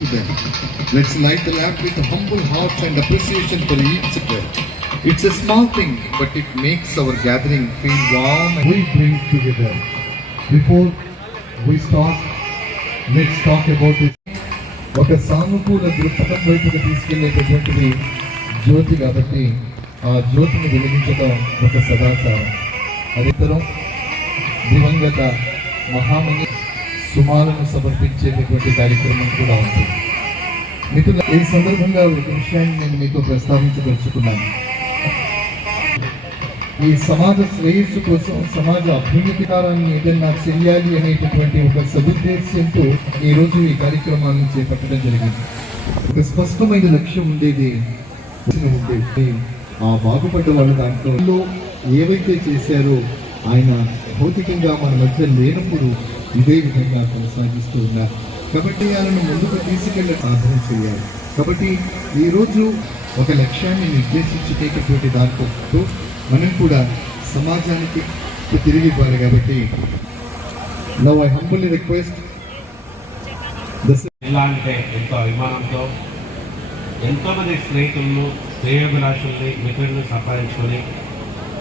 to them. Let's light the lamp with humble hearts and appreciation for each other. It's a small thing, but it makes our gathering feel warm and we bring together. Before we start, let's talk about it. ఒక సానుకూల దృక్పథం వైపుకు తీసుకెళ్లేటటువంటిది జ్యోతి కాబట్టి ఆ జ్యోతిని వెలిగించడం ఒక సదాచారం అదిద్దరం దివంగత మహామణి సుమాలను సమర్పించేటటువంటి కార్యక్రమం కూడా ఉంటుంది మిత్రుల ఈ సందర్భంగా ఒక విషయాన్ని నేను మీతో ప్రస్తావించదలుచుకున్నాను. ఈ సమాజ శ్రేయస్సు కోసం సమాజ అభ్యున్నతికారాన్ని ఏదైనా చెయ్యాలి అనేటటువంటి ఒక సదుద్దేశ్యంతో ఈ రోజు ఈ కార్యక్రమాన్ని చేపట్టడం జరిగింది. ఒక స్పష్టమైన లక్ష్యం ఉండేది ఉండేది. ఆ బాగుపడ్డ వాళ్ళు దాంట్లో ఏవైతే చేశారో ఆయన భౌతికంగా మన మధ్య లేనప్పుడు ఇదే విధంగా కొనసాగిస్తూ ఉన్నారు. కాబట్టి ఆయనను ముందుకు తీసుకెళ్ళి సాధన చేయాలి. కాబట్టి ఈరోజు ఒక లక్ష్యాన్ని నిర్దేశించుకేటటువంటి దాంతో మనం కూడా సమాజానికి తిరిగి ఇవ్వాలి కాబట్టి నవ్ ఐ హంబుల్లీ రిక్వెస్ట్ ఎలా అంటే ఎంతో అభిమానంతో ఎంతోమంది స్నేహితులను శ్రేయోభిలాషుల్ని మిత్రులను సంపాదించుకొని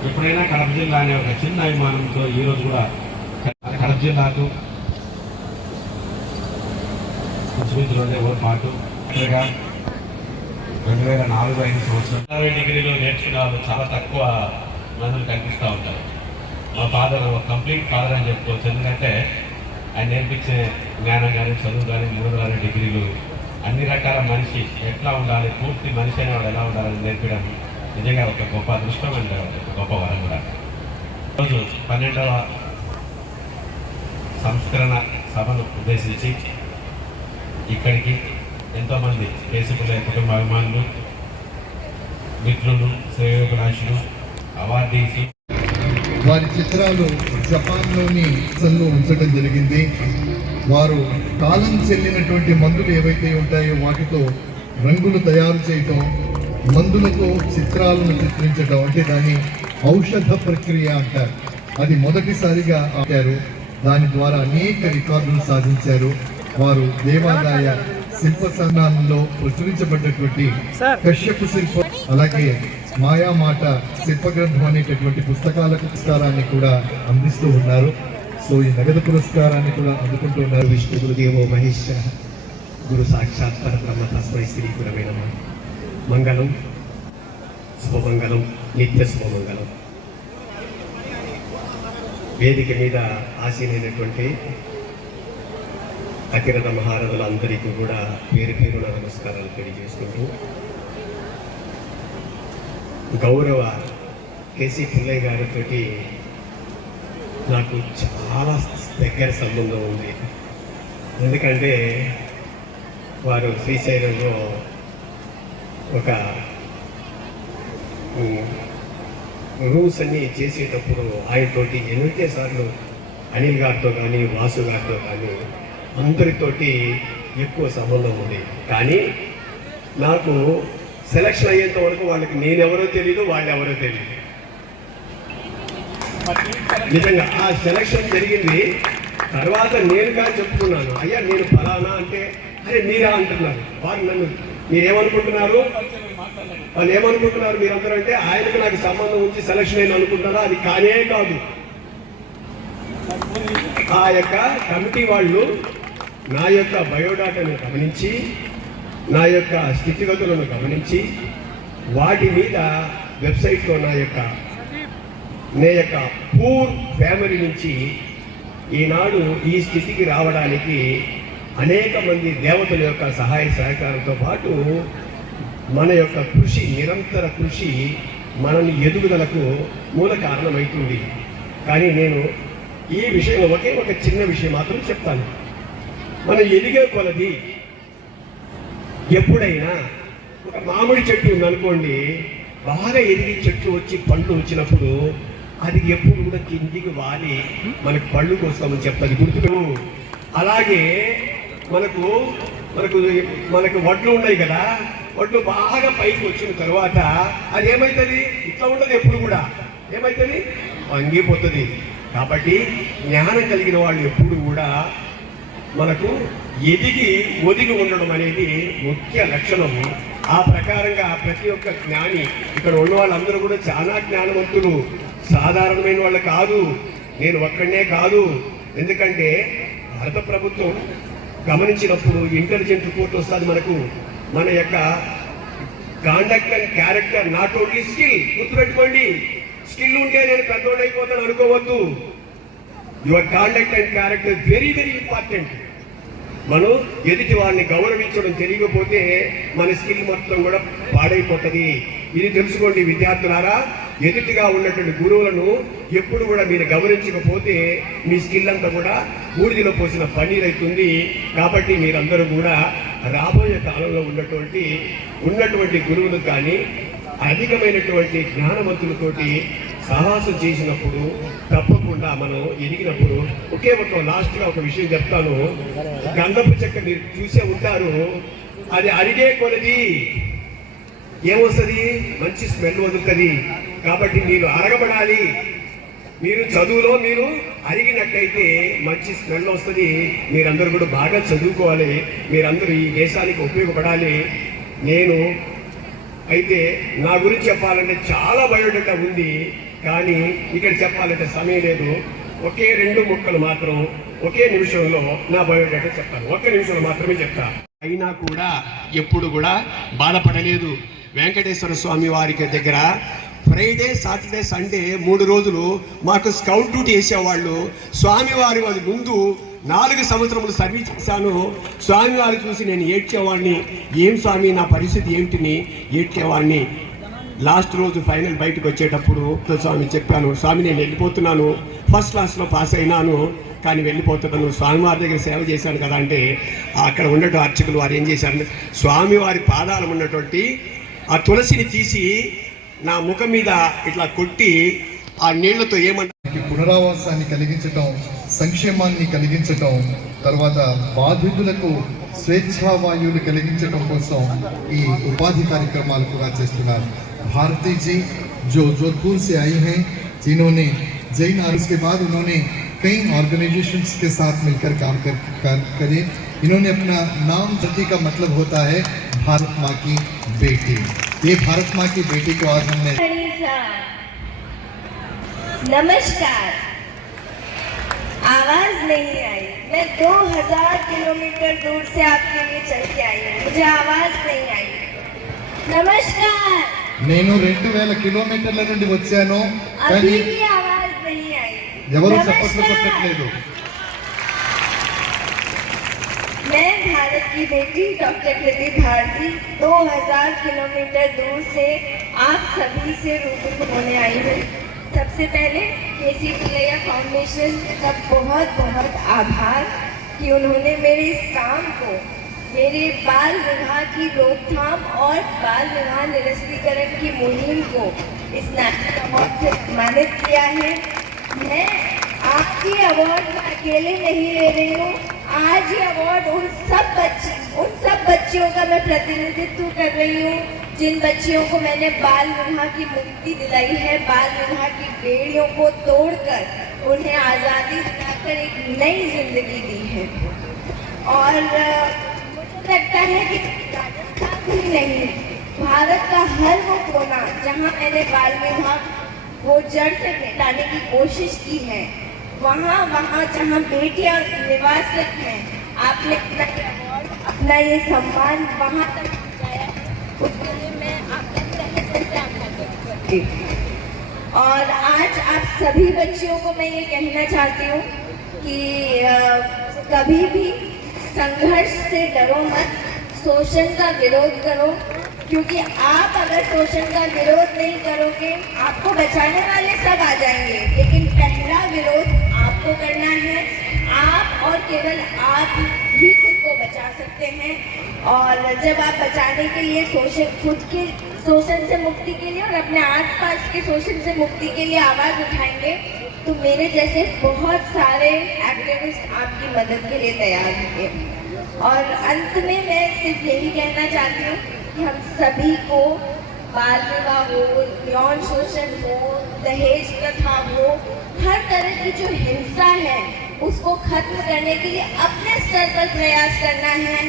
ఎప్పుడైనా కడప జిల్లా అనే ఒక చిన్న అభిమానంతో ఈరోజు కూడా కడప జిల్లాకు ఇంచుమించు రెండే ఓ పాటు. రెండు వేల నాలుగు ఐదు సంవత్సరం ఇరవై డిగ్రీలు నేర్చుకునే వాళ్ళు చాలా తక్కువ మందులు కనిపిస్తూ ఉంటారు. మా ఫాదర్ ఒక కంప్లీట్ ఫాదర్ అని చెప్పుకోవచ్చు. ఎందుకంటే ఆయన నేర్పించే జ్ఞానం కానీ చదువు కానీ మూడు కానీ డిగ్రీలు అన్ని రకాల మనిషి ఎట్లా ఉండాలి పూర్తి మనిషి అనేవాడు ఎలా ఉండాలని నేర్పడం నిజంగా ఒక గొప్ప అదృష్టం ఒక గొప్ప వరం కూడా. ఈరోజు పన్నెండవ సంస్కరణ సభను ఉద్దేశించి ఇక్కడికి ఎంతోమంది కేసుకుల కుటుంబ అభిమానులు మిత్రులు శ్రేయోభిలాషులు అవార్డీసి వారి చిత్రాలు జపాన్లోని సన్ను ఉంచడం జరిగింది. వారు కాలం చెల్లినటువంటి మందులు ఏవైతే ఉంటాయో వాటితో రంగులు తయారు చేయటం మందులతో చిత్రాలను చిత్రించడం అంటే దాన్ని ఔషధ ప్రక్రియ అంటారు. అది మొదటిసారిగా ఆపారు. దాని ద్వారా అనేక రికార్డులు సాధించారు. వారు దేవాదాయ శిల్ప సంఘాలలో ప్రచురించబడ్డటువంటి కశ్యపు శిల్పం అలాగే మాయామాట శిల్ప గ్రంథం అనేటటువంటి పుస్తకాల పురస్కారాన్ని కూడా అందిస్తూ ఉన్నారు. సో ఈ నగదు పురస్కారాన్ని కూడా అందుకుంటూ ఉన్నారు. విష్ణు గురుదేవో మహేశ్వర. గురు సాక్షాత్ పరబ్రహ్మ తస్మై శ్రీ గురవే నమ. మంగళం శుభమంగళం నిత్య శుభమంగళం. వేదిక మీద ఆశీనైనటువంటి అతిరథ మహారథులందరికీ కూడా పేరు పేరున నమస్కారాలు తెలియజేసుకుంటూ గౌరవ కేసీ పుల్లయ్య గారితో నాకు చాలా దగ్గర సంబంధం ఉంది. ఎందుకంటే వారు శ్రీశైలంలో ఒక రూల్స్ అన్ని చేసేటప్పుడు ఆయనతోటి ఎన్నో సార్లు అనిల్ గారితో కానీ వాసు గారితో కానీ అందరితోటి ఎక్కువ సంబంధం ఉంది. కానీ నాకు సెలక్షన్ అయ్యేంత వరకు వాళ్ళకి నేనెవరో తెలియదు వాళ్ళు ఎవరో తెలియదు నిజంగా ఆ సెలక్షన్ జరిగింది. తర్వాత నేనుగా చెప్పుకున్నాను. అయ్యా నేను ఫలానా అంటే అరే మీరా అంటున్నారు. వారు నన్ను మీరేమనుకుంటున్నారు వాళ్ళు ఏమనుకుంటున్నారు మీరందరూ అంటే ఆయనకు నాకు సంబంధం ఉంచి సెలక్షన్ అయిన అనుకుంటున్నారా? అది కానే కాదు. ఆ యొక్క కమిటీ వాళ్ళు నా యొక్క బయోడాటాను గమనించి నా యొక్క స్థితిగతులను గమనించి వాటి మీద వెబ్సైట్లో నా యొక్క నే యొక్క పూర్ ఫ్యామిలీ నుంచి ఈనాడు ఈ స్థితికి రావడానికి అనేక మంది దేవతల యొక్క సహాయ సహకారంతో పాటు మన యొక్క కృషి నిరంతర కృషి మనల్ని ఎదుగుదలకు మూల కారణమవుతుంది కానీ నేను ఈ విషయంలో ఒకే ఒక చిన్న విషయం మాత్రం చెప్తాను. మనం ఎదిగే కొలది ఎప్పుడైనా ఒక మామిడి చెట్టు ఉందనుకోండి బాగా ఎదిగి చెట్టు వచ్చి పండ్లు వచ్చినప్పుడు అది ఎప్పుడు కూడా కిందికి వాలి. మనకు పళ్ళు కోస్తామని చెప్తాది గుర్తు అలాగే మనకు మనకు మనకు వడ్లు ఉన్నాయి కదా వడ్లు బాగా పైకి వచ్చిన తర్వాత అది ఏమవుతుంది ఇట్లా ఉండదు ఎప్పుడు కూడా. ఏమవుతుంది వంగిపోతుంది. కాబట్టి జ్ఞానం కలిగిన వాళ్ళు ఎప్పుడు కూడా మనకు ఎదిగి ఒదిగి ఉండడం అనేది ముఖ్య లక్షణము. ఆ ప్రకారంగా ప్రతి ఒక్క జ్ఞాని ఇక్కడ ఉన్న వాళ్ళందరూ కూడా చాలా జ్ఞానవంతులు. సాధారణమైన వాళ్ళు కాదు. నేను ఒక్కడనే కాదు. ఎందుకంటే భారత ప్రభుత్వం గమనించినప్పుడు ఇంటెలిజెంట్ రిపోర్ట్ వస్తుంది మనకు. మన యొక్క conduct and character not only skill గుర్తుపెట్టుకోండి. స్కిల్ ఉంటే నేను పెద్దోడు అయిపోతాను అనుకోవద్దు. Your conduct and character very very important మనం ఎదుటి వారిని గౌరవించడం తెలియకపోతే మన స్కిల్ మొత్తం కూడా పాడైపోతుంది. ఇది తెలుసుకోండి విద్యార్థులారా. ఎదుటిగా ఉన్నటువంటి గురువులను ఎప్పుడు కూడా మీరు గమనించకపోతే మీ స్కిల్ అంతా కూడా బూడిదలో పోసిన పన్నీర్ అవుతుంది. కాబట్టి మీరందరూ కూడా రాబోయే కాలంలో ఉన్నటువంటి ఉన్నటువంటి గురువులు కానీ అధికమైనటువంటి జ్ఞానవంతులతోటి సాహసం చేసినప్పుడు తప్పకుండా మనం ఎదిగినప్పుడు ఒకే ఒక లాస్ట్గా ఒక విషయం చెప్తాను. గంధపు చెక్క మీరు చూసే ఉంటారు. అది అరిగే కొలది. ఏమొస్తుంది? మంచి స్మెల్ వదులుతుంది. కాబట్టి మీరు అరగబడాలి. మీరు చదువులో మీరు అరిగినట్టయితే మంచి స్మెల్ వస్తుంది. మీరందరూ కూడా బాగా చదువుకోవాలి. మీరందరూ ఈ దేశానికి ఉపయోగపడాలి. నేను అయితే నా గురించి చెప్పాలంటే చాలా బయోడేటా ఉంది. కానీ ఇక్కడ చెప్పాలంటే సమయం లేదు. ఒకే రెండు ముక్కలు మాత్రం ఒకే నిమిషంలో నా బయోడేటా చెప్తాను. ఒక్క నిమిషంలో మాత్రమే చెప్తా. అయినా కూడా ఎప్పుడు కూడా బాధపడలేదు. వెంకటేశ్వర స్వామి వారికి దగ్గర ఫ్రైడే సాటర్డే సండే మూడు రోజులు మాకు స్కౌట్ డ్యూటీ వేసేవాళ్ళు. స్వామివారి వారి ముందు నాలుగు సంవత్సరములు సర్వీస్ చేశాను. స్వామివారి చూసి నేను ఏడ్చేవాడిని. ఏం స్వామి నా పరిస్థితి ఏమిటిని? ఏడ్చేవాడిని. లాస్ట్ రోజు ఫైనల్ బయటకు వచ్చేటప్పుడు స్వామి చెప్పాను. స్వామి నేను వెళ్ళిపోతున్నాను. ఫస్ట్ క్లాస్లో పాస్ అయినాను. కానీ వెళ్ళిపోతున్నాను. స్వామివారి దగ్గర సేవ చేశాను కదా అంటే అక్కడ ఉండటం అర్చకులు వారు ఏం చేశారు స్వామివారి పాదాలు ఉన్నటువంటి ఆ తులసిని తీసి నా ముఖం మీద ఇట్లా కొట్టి ఆ నీళ్లతో ఏమంటారు వారికి పునరావాసాన్ని కలిగించటం సంక్షేమాన్ని కలిగించటం తర్వాత బాధితులకు స్వేచ్ఛావాయువులు కలిగించటం కోసం ఈ ఉపాధి కార్యక్రమాలు కూడా చేస్తున్నారు भारती जी जो जोधपुर से आई हैं जिन्होंने जैन और उसके बाद उन्होंने कई ऑर्गेनाइजेशंस के साथ मिलकर काम कर, कर करे इन्होंने अपना नाम धरती का मतलब होता है भारत माँ की बेटी ये भारत माँ की बेटी को आज हमने हनीसा नमस्कार आवाज नहीं आई मैं 2000 किलोमीटर दूर से आपके लिए चल के आई हूँ मुझे आवाज नहीं आई नमस्कार నేను రెండు వేల కిలోమీటర్ల నుండి వచ్చాను కానీ अभी भी आवाज नहीं आई ఎవరు చప్పట్లు नमस्कार కొట్టట్లేదు भारत की बेटी डॉक्टर कृति भारती। 2000 किलोमीटर दूर से आप सभी से रूबरू होने आई है। सबसे पहले के सी पुलैया फाउंडेशन का बहुत बहुत आभार कि उन्होंने मेरे इस काम को, मेरे बाल विवाह की रोकथाम और बाल विवाह निरस्तीकरण की मुहिम को इस नेशनल अवार्ड से सम्मानित किया है। मैं आपकी अवार्ड मैं अकेले नहीं ले रही हूँ। आज ये अवार्ड उन सब बच्चे, उन सब बच्चियों का मैं प्रतिनिधित्व कर रही हूँ, जिन बच्चियों को मैंने बाल विवाह की मुक्ति दिलाई है, बाल विवाह की बेड़ियों को तोड़कर उन्हें आज़ादी दिलाकर एक नई ज़िंदगी दी है। और मुझे लगता है कि राजस्थान ही नहीं भारत का हर वो कोना जहाँ मैंने बाल विवाह वो जड़ से मिटाने की कोशिश की है वहाँ वहाँ जहाँ बेटियाँ निवासित हैं, आपने अपना ये अवार्ड अपना ये सम्मान वहाँ तक पहुँचाया उसके लिए मैं आपका और आज आप सभी बच्चियों को मैं ये कहना चाहती हूँ कि कभी भी संघर्ष से डरो मत, शोषण का विरोध करो, क्योंकि आप अगर शोषण का विरोध नहीं करोगे, आपको बचाने वाले सब आ जाएँगे। लेकिन पहला विरोध आपको करना है। आप और केवल आप ही खुद को बचा सकते हैं। और जब आप बचाने के लिए शोषण, खुद के शोषण से मुक्ति के लिए और अपने आसपास के शोषण से मुक्ति के लिए आवाज़ उठाएँगे तो मेरे जैसे बहुत सारे एक्टिविस्ट आपकी मदद के लिए तैयार होंगे। और अंत में मैं सिर्फ़ यही कहना चाहती हूँ कि हम सभी को बाल विवाह हो, यौन शोषण हो, दहेज प्रथा हो, हर तरह की जो हिंसा है, उसको खत्म करने के लिए अपने स्तर पर प्रयास करना है।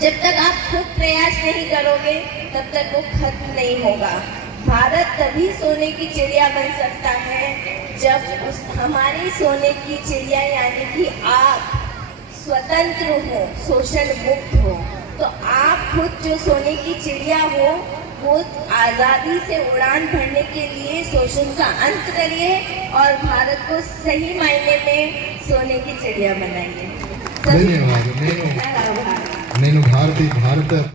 जब तक आप खुद प्रयास नहीं करोगे, तब तक वो खत्म नहीं होगा। भारत तभी सोने की चिड़िया बन सकता है, जब उस हमारी सोने की चिड़िया यानी कि आप स्वतंत्र हो, शोषण मुक्त हो। तो आप खुद जो सोने की चिड़िया हो वो आजादी से उड़ान भरने के लिए शोषण का अंत करिए और भारत को सही मायने में सोने की चिड़िया बनाइए सभी ధన్యవాదాలు నేను का आभार నేను భారతీయ భారత